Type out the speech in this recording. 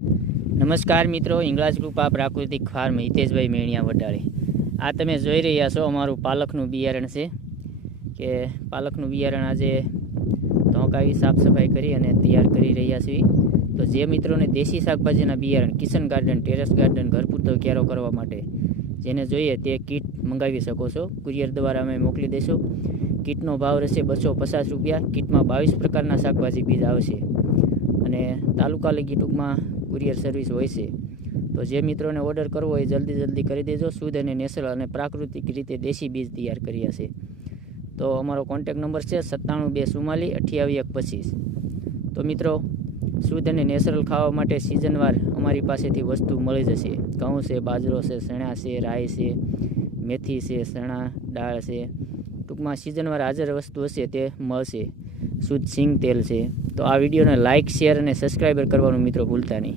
નમસ્કાર મિત્રો, ઇંગળાજ કૃપા પ્રાકૃતિક ફાર્મ હિતેશભાઈ મેણિયા વડાળે. આ તમે જોઈ રહ્યા છો અમારું પાલકનું બિયારણ છે કે પાલકનું બિયારણ આજે ધોકાવી સાફ સફાઈ કરી અને તૈયાર કરી રહ્યા છીએ. તો જે મિત્રોને દેશી શાકભાજીના બિયારણ કિચન ગાર્ડન, ટેરેસ ગાર્ડન, ઘર પૂરતો ક્યારો કરવા માટે જેને જોઈએ તે કીટ મંગાવી શકો છો. કુરિયર દ્વારા અમે મોકલી દઈશું. કીટનો ભાવ રહેશે 250 રૂપિયા. કીટમાં 22 પ્રકારના શાકભાજી બીજ આવશે અને તાલુકા લગી ટૂંકમાં કુરિયર સર્વિસ હોય છે. તો જે મિત્રોને ઓર્ડર કરવો હોય જલ્દી કરી દેજો. શુદ્ધ અને નેચરલ અને પ્રાકૃતિક રીતે દેશી બીજ તૈયાર કર્યા છે. તો અમારો કોન્ટેક નંબર છે 9724488125. તો મિત્રો, શુદ્ધ અને નેચરલ ખાવા માટે સિઝનવાર અમારી પાસેથી વસ્તુ મળી જશે. ઘઉં છે, બાજરો છે, ચણા છે, રાઈ છે, મેથી છે, ચણા દાળ છે. ટૂંકમાં સિઝનવાર હાજર વસ્તુ હશે તે મળશે. શુદ્ધ સિંગ તેલ છે. તો આ વિડીયોને લાઇક, શેર અને સબસ્ક્રાઈબર કરવાનું મિત્રો ભૂલતા નહીં.